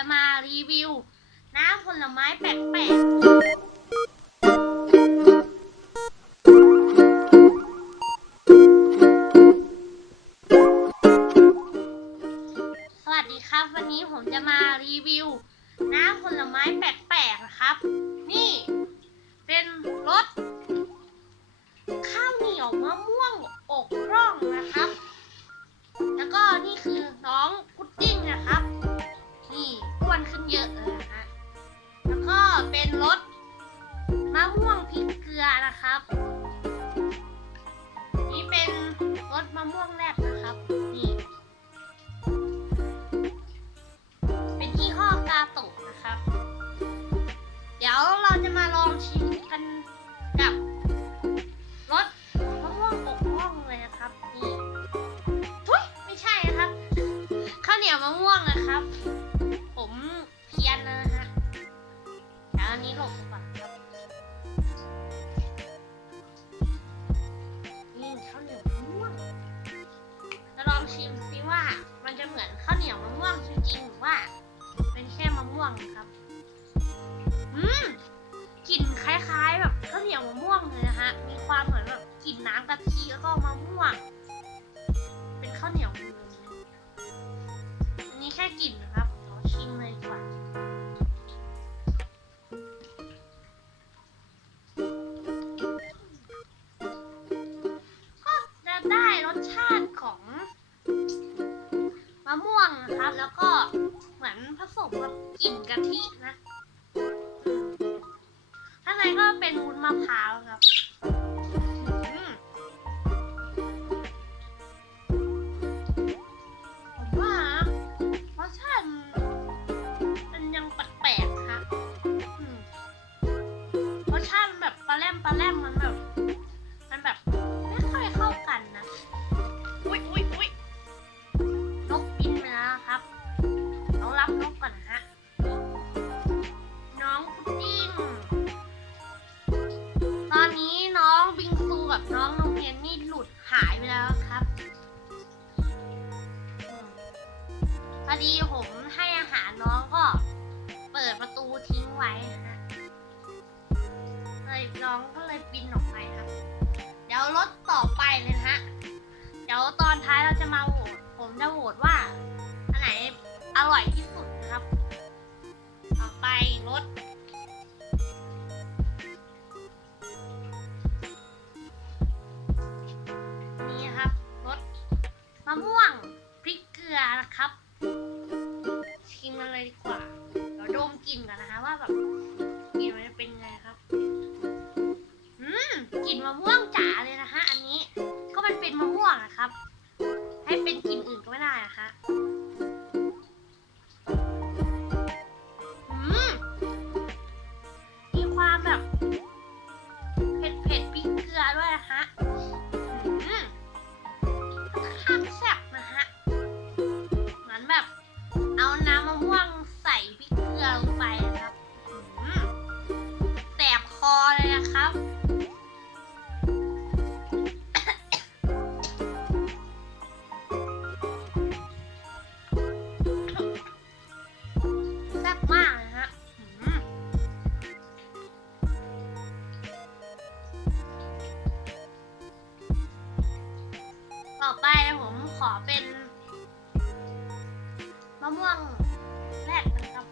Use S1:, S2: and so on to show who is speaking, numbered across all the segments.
S1: จะมารีวิว น้ำผลไม้แปลกๆ สวัสดีครับ วันนี้ผมจะมารีวิว น้ำผลไม้แปลกๆนะครับ นี่ เป็นรสข้าวเหนียวมะม่วงอกร่องนะครับ รถ 肉不放。 ของมะม่วงนะครับ แล้วก็เหมือนผสมกับกลิ่นกะทินะข้างในก็เป็นวุ้นมะพร้าวครับ ตว่าอันไหนอร่อยที่สุดนะครับ ต่อไปรสนี่ครับรสมะม่วงพริกเกลือนะครับ ชิมมันเลยดีกว่า เดี๋วดมกลิ่นกันนะคะว่าแบบะม่วงแรกนะครับ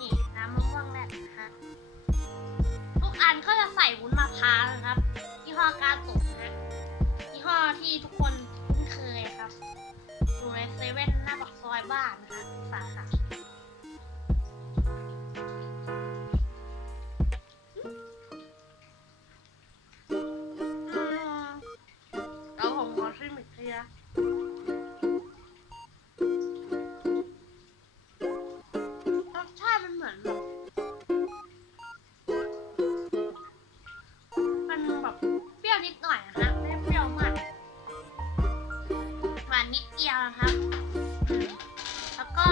S1: นี่น้ำมะม่วงแรกนะฮะทุกอันก็จะใส่วุ้นมะพร้าวนะครับยี่ห้อการตุกนะยี่ห้อที่ทุกคนคุ้นเคยครับอยู่ในเซเว่นหน้าปากซอยบ้านนะะครับ แล้วก็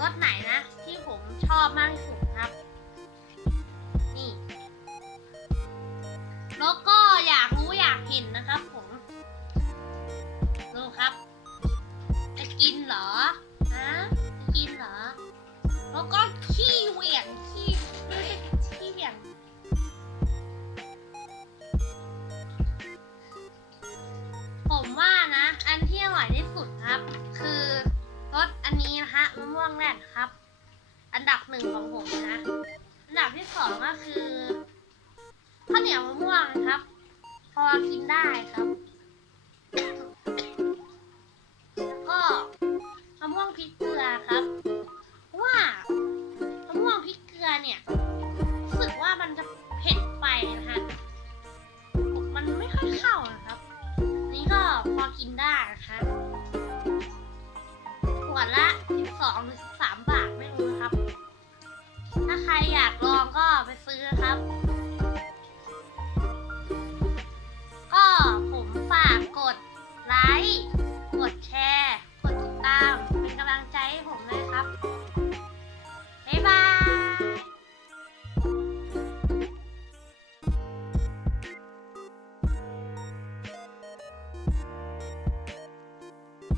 S1: รสไหนนะ ที่ผมชอบมากที่สุดครับ นี่แล้วก็อยากรู้อยากเห็นนะครับผมดูครับ จะกินเหรอฮะจะกินเหรอ แล้วก็ขี้เหวี่ยงขี้ขี้เหวี่ยงผมว่านะ อันที่อร่อยที่สุดครับ องแรกครับ อันดับหนึ่งของผมนะ อันดับที่สองก็คือข้าวเหนียวมะม่วงครับ พอกินได้ครับ แล้วก็มะม่วงพริกเกลือครับ ครอยากลองก็ไปซื้อครับ ก็ผมฝากกดไลค์